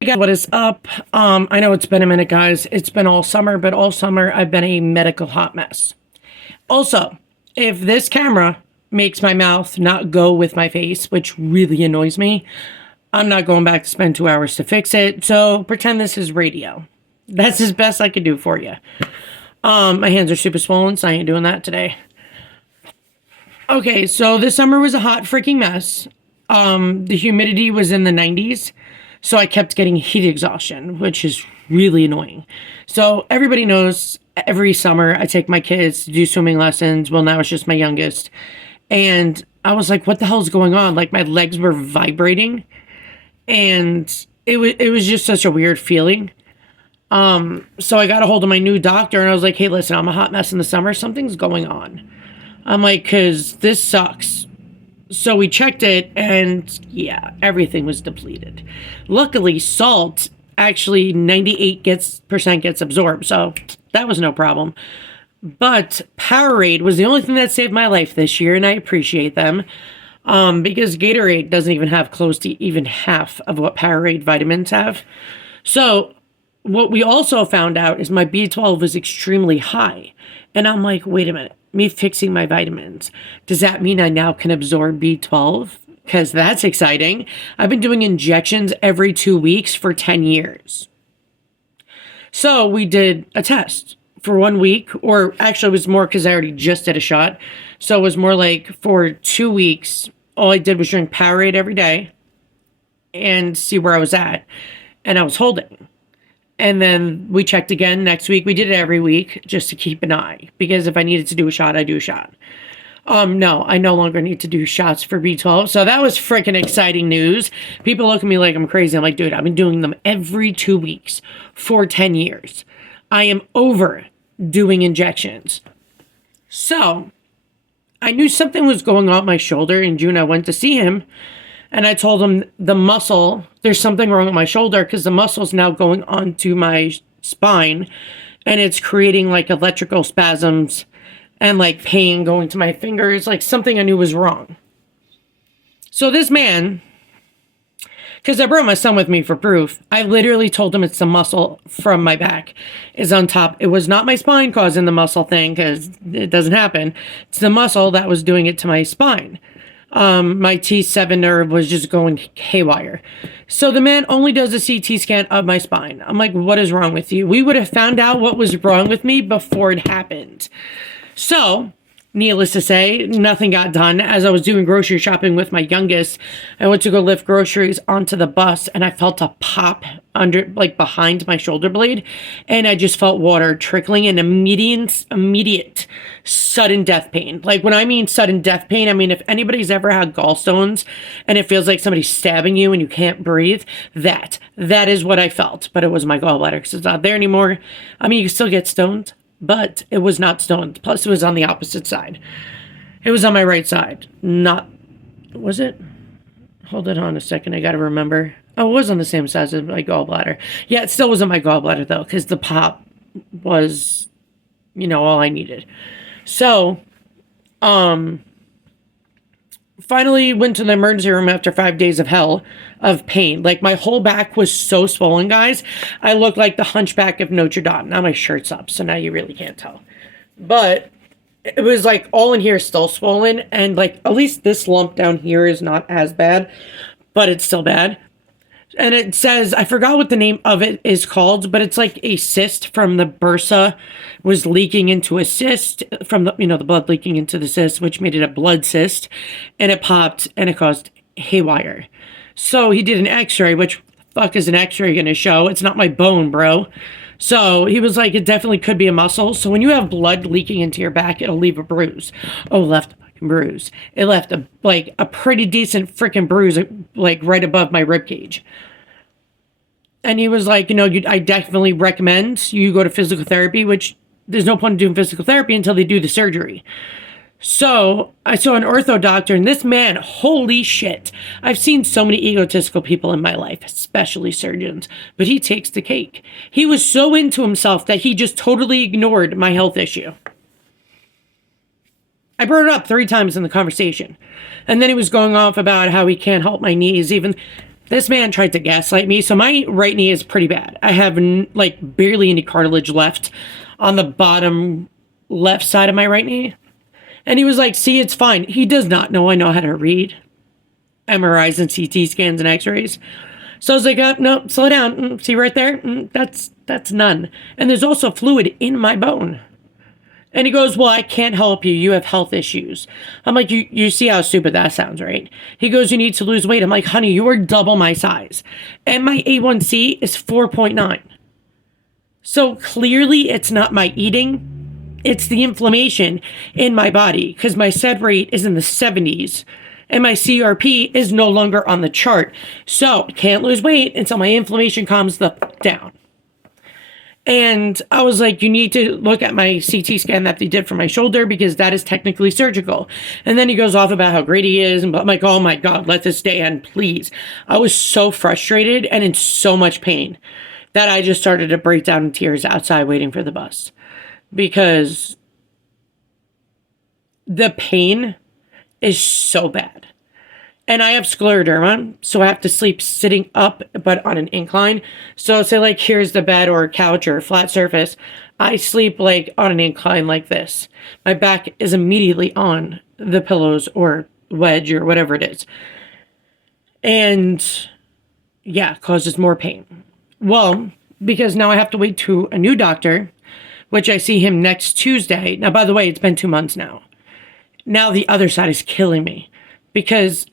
Hey guys, what is up? I know it's been a minute, guys. It's been all summer, but all summer I've been a medical hot mess. Also, if this camera makes my mouth not go with my face, which really annoys me, I'm not going back to spend 2 hours to fix it, so pretend this is radio. That's as best I could do for you. My hands are super swollen, so I ain't doing that today. Okay, so this summer was a hot freaking mess. The humidity was in the 90s. So I kept getting heat exhaustion, which is really annoying. So everybody knows every summer I take my kids to do swimming lessons. Well, now it's just my youngest. And I was like, what the hell is going on? Like my legs were vibrating. And it was just such a weird feeling. So I got a hold of my new doctor and I was like, hey, listen, I'm a hot mess in the summer. Something's going on. I'm like, because this sucks. So we checked it, and yeah, everything was depleted. Luckily, salt actually 98% gets absorbed, so that was no problem. But Powerade was the only thing that saved my life this year, and I appreciate them. Because Gatorade doesn't even have close to even half of what Powerade vitamins have. So what we also found out is my B12 is extremely high. And I'm like, wait a minute. Me fixing my vitamins, does that mean I now can absorb B12? Because that's exciting. I've been doing injections every 2 weeks for 10 years. So we did a test for 1 week, or actually it was more because I already just did a shot. So it was more like for 2 weeks, all I did was drink Powerade every day and see where I was at. And I was holding. And then we checked again next week. We did it every week just to keep an eye. Because if I needed to do a shot, I do a shot. No, I no longer need to do shots for B12. So that was freaking exciting news. People look at me like I'm crazy. I'm like, dude, I've been doing them every 2 weeks for 10 years. I am over doing injections. So I knew something was going on my shoulder. In June, I went to see him. And I told him there's something wrong with my shoulder because the muscle's now going onto my spine and it's creating like electrical spasms and like pain going to my fingers, like something I knew was wrong. So this man, because I brought my son with me for proof, I literally told him it's the muscle from my back is on top. It was not my spine causing the muscle thing because it doesn't happen. It's the muscle that was doing it to my spine. My T7 nerve was just going haywire. So the man only does a CT scan of my spine. I'm like, what is wrong with you? We would have found out what was wrong with me before it happened. So, needless to say, nothing got done. As I was doing grocery shopping with my youngest, I went to go lift groceries onto the bus and I felt a pop under, like behind my shoulder blade. And I just felt water trickling and immediate sudden death pain. Like when I mean sudden death pain, I mean, if anybody's ever had gallstones and it feels like somebody's stabbing you and you can't breathe, that is what I felt. But it was my gallbladder because it's not there anymore. I mean, you can still get stoned, but it was not stoned. Plus, it was on the opposite side. It was on my right side. Was it? Hold it on a second. I got to remember. Oh, it was on the same side as my gallbladder. Yeah, it still wasn't my gallbladder, though, because the pop was, all I needed. So, finally went to the emergency room after 5 days of hell of pain. Like my whole back was so swollen, guys. I looked like the hunchback of Notre Dame. Now my shirt's up, so now you really can't tell. But it was like all in here is still swollen. And like at least this lump down here is not as bad, but it's still bad. And it says, I forgot what the name of it is called, but it's like a cyst from the bursa was leaking into a cyst from the blood leaking into the cyst, which made it a blood cyst, and it popped and it caused haywire. So he did an x-ray, which the fuck is an x-ray going to show? It's not my bone, bro. So he was like, it definitely could be a muscle. So when you have blood leaking into your back, it'll leave a bruise. Oh, left a fucking bruise. It left a pretty decent freaking bruise, like right above my rib cage. And he was like, I definitely recommend you go to physical therapy, which there's no point in doing physical therapy until they do the surgery. So I saw an ortho doctor, and this man, holy shit. I've seen so many egotistical people in my life, especially surgeons, but he takes the cake. He was so into himself that he just totally ignored my health issue. I brought it up 3 times in the conversation. And then he was going off about how he can't help my knees, even This man tried to gaslight me. So my right knee is pretty bad. I have like barely any cartilage left on the bottom left side of my right knee. And he was like, see, it's fine. He does not know I know how to read MRIs and CT scans and x-rays. So I was like, no, slow down. See right there? That's none. And there's also fluid in my bone. And he goes, well, I can't help you. You have health issues. I'm like, you see how stupid that sounds, right? He goes, you need to lose weight. I'm like, honey, you are double my size. And my A1C is 4.9. So clearly it's not my eating. It's the inflammation in my body because my SED rate is in the 70s and my CRP is no longer on the chart. So I can't lose weight until my inflammation calms the fuck down. And I was like, you need to look at my CT scan that they did for my shoulder because that is technically surgical. And then he goes off about how great he is. And I'm like, oh my God, let this day end, please. I was so frustrated and in so much pain that I just started to break down in tears outside waiting for the bus. Because the pain is so bad. And I have scleroderma, so I have to sleep sitting up, but on an incline. So say like, here's the bed or a couch or a flat surface. I sleep like on an incline like this. My back is immediately on the pillows or wedge or whatever it is. And yeah, causes more pain. Well, because now I have to wait to a new doctor, which I see him next Tuesday. Now, by the way, it's been 2 months now. Now the other side is killing me because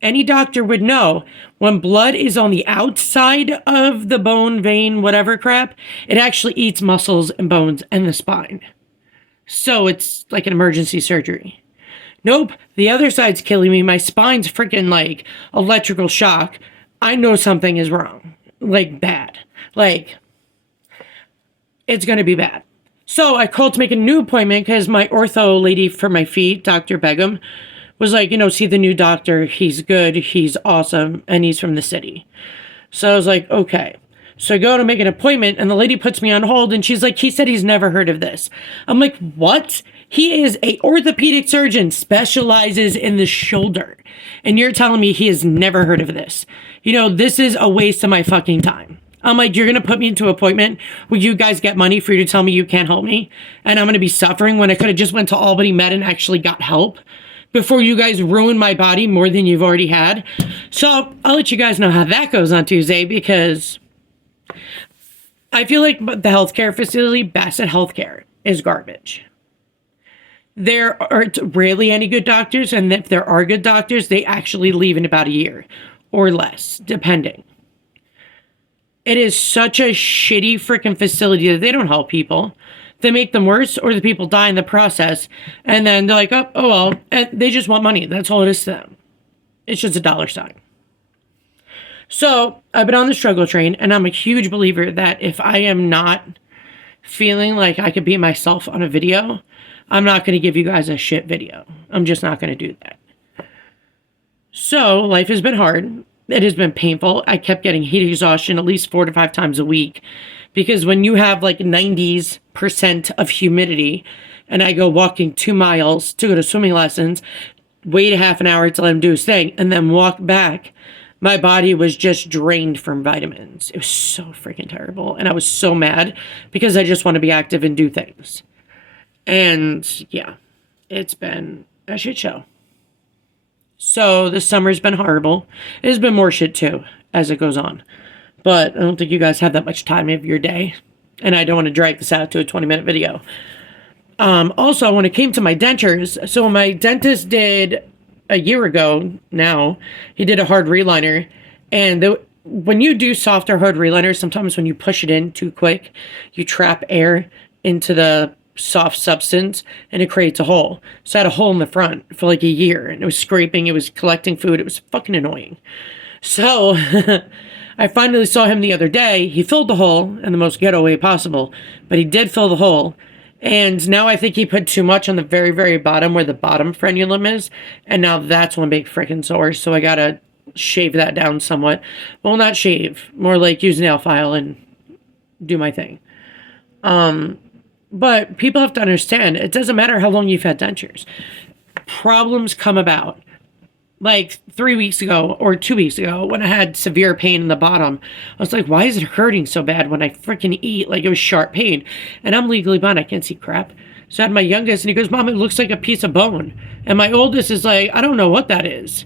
any doctor would know when blood is on the outside of the bone, vein, whatever crap, it actually eats muscles and bones and the spine. So it's like an emergency surgery. Nope, the other side's killing me. My spine's freaking like electrical shock. I know something is wrong. Like bad. Like it's going to be bad. So I called to make a new appointment because my ortho lady for my feet, Dr. Begum, was like, see the new doctor. He's good. He's awesome. And he's from the city. So I was like, okay. So I go to make an appointment and the lady puts me on hold and she's like, he said he's never heard of this. I'm like, what? He is a orthopedic surgeon, specializes in the shoulder. And you're telling me he has never heard of this. This is a waste of my fucking time. I'm like, you're going to put me into an appointment where you guys get money for you to tell me you can't help me? And I'm going to be suffering when I could have just went to Albany Med and actually got help before you guys ruin my body more than you've already had. So I'll let you guys know how that goes on Tuesday because I feel like the healthcare facility, Bassett Healthcare, is garbage. There are rarely any good doctors, and if there are good doctors, they actually leave in about a year or less, depending. It is such a shitty freaking facility that they don't help people. They make them worse, or the people die in the process. And then they're like, oh well. And they just want money. That's all it is to them. It's just a dollar sign. So I've been on the struggle train, and I'm a huge believer that if I am not feeling like I could be myself on a video, I'm not going to give you guys a shit video. I'm just not going to do that. So life has been hard. It has been painful. I kept getting heat exhaustion at least 4 to 5 times a week. Because when you have like 90% of humidity and I go walking 2 miles to go to swimming lessons, wait a half an hour to let him do his thing, and then walk back, my body was just drained from vitamins. It was so freaking terrible. And I was so mad because I just want to be active and do things. And yeah, it's been a shit show. So this summer's been horrible. It's been more shit too as it goes on. But I don't think you guys have that much time of your day. And I don't want to drag this out to a 20-minute video. Also, when it came to my dentures, so my dentist did a year ago now, he did a hard reliner. And when you do soft or hard reliners, sometimes when you push it in too quick, you trap air into the soft substance and it creates a hole. So I had a hole in the front for like a year. And it was scraping, it was collecting food. It was fucking annoying. So I finally saw him the other day. He filled the hole in the most ghetto way possible, but he did fill the hole. And now I think he put too much on the very, very bottom where the bottom frenulum is. And now that's one big freaking sore. So I gotta shave that down somewhat. Well, not shave, more like use nail file and do my thing. But people have to understand, it doesn't matter how long you've had dentures. Problems come about. like 3 weeks ago or 2 weeks ago when I had severe pain in the bottom. I was like, why is it hurting so bad when I freaking eat? Like, it was sharp pain. And I'm legally blind. I can't see crap. So I had my youngest, and he goes, Mom, it looks like a piece of bone. And my oldest is like, I don't know what that is.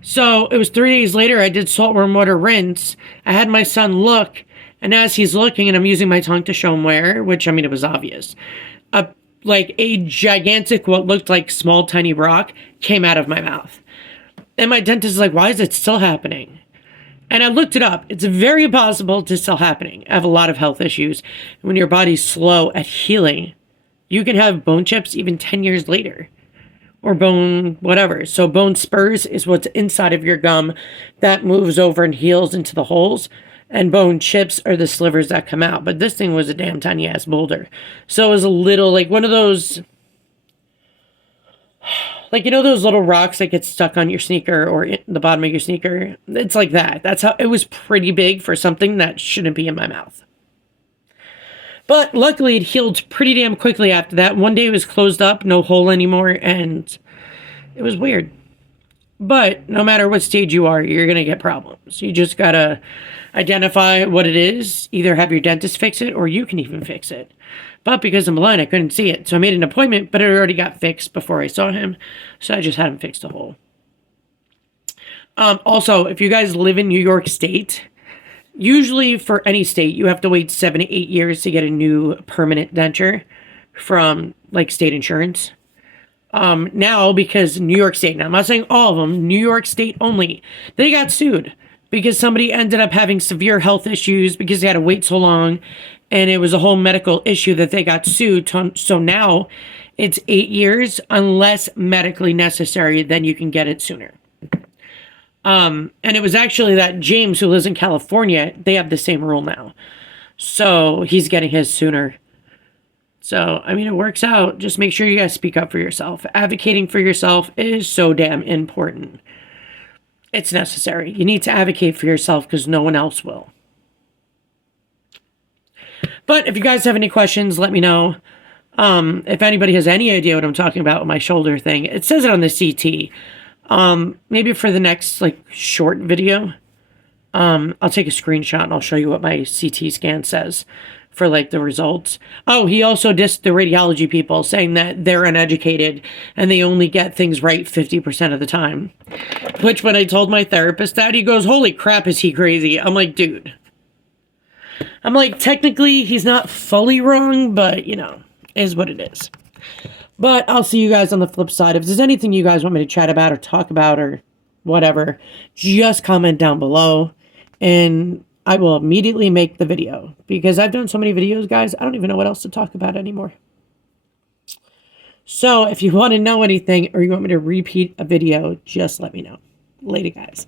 So it was 3 days later, I did saltworm water rinse. I had my son look, and as he's looking, and I'm using my tongue to show him where, which, I mean, it was obvious. Like a gigantic, what looked like small, tiny rock came out of my mouth. And my dentist is like, why is it still happening? And I looked it up. It's very possible to still happening. I have a lot of health issues. When your body's slow at healing, you can have bone chips even 10 years later. Or bone whatever. So bone spurs is what's inside of your gum that moves over and heals into the holes. And bone chips are the slivers that come out. But this thing was a damn tiny ass boulder. So it was a little, like one of those, like, you know those little rocks that get stuck on your sneaker or in the bottom of your sneaker? It's like that. That's how, it was pretty big for something that shouldn't be in my mouth. But luckily it healed pretty damn quickly after that. One day it was closed up, no hole anymore, and it was weird. But no matter what stage you are, you're going to get problems. You just got to identify what it is, either have your dentist fix it, or you can even fix it. But because I'm blind, I couldn't see it. So I made an appointment, but it already got fixed before I saw him. So I just had him fix the hole. Also, if you guys live in New York State, usually for any state, you have to wait 7 to 8 years to get a new permanent denture from like state insurance. Now, because New York State, now I'm not saying all of them, New York State only, they got sued because somebody ended up having severe health issues because they had to wait so long, and it was a whole medical issue that they got sued. So now it's 8 years unless medically necessary, then you can get it sooner. And it was actually that James, who lives in California, they have the same rule now. So he's getting his sooner. So, I mean, it works out. Just make sure you guys speak up for yourself. Advocating for yourself is so damn important. It's necessary. You need to advocate for yourself because no one else will. But if you guys have any questions, let me know. If anybody has any idea what I'm talking about with my shoulder thing, it says it on the CT. Maybe for the next, like, short video, I'll take a screenshot and I'll show you what my CT scan says for, like, the results. Oh, he also dissed the radiology people, saying that they're uneducated and they only get things right 50% of the time. Which, when I told my therapist that, he goes, holy crap, is he crazy? I'm like, dude. I'm like, technically, he's not fully wrong, but, you know, is what it is. But I'll see you guys on the flip side. If there's anything you guys want me to chat about or talk about or whatever, just comment down below and I will immediately make the video. Because I've done so many videos, guys, I don't even know what else to talk about anymore. So if you want to know anything or you want me to repeat a video, just let me know. Later, guys.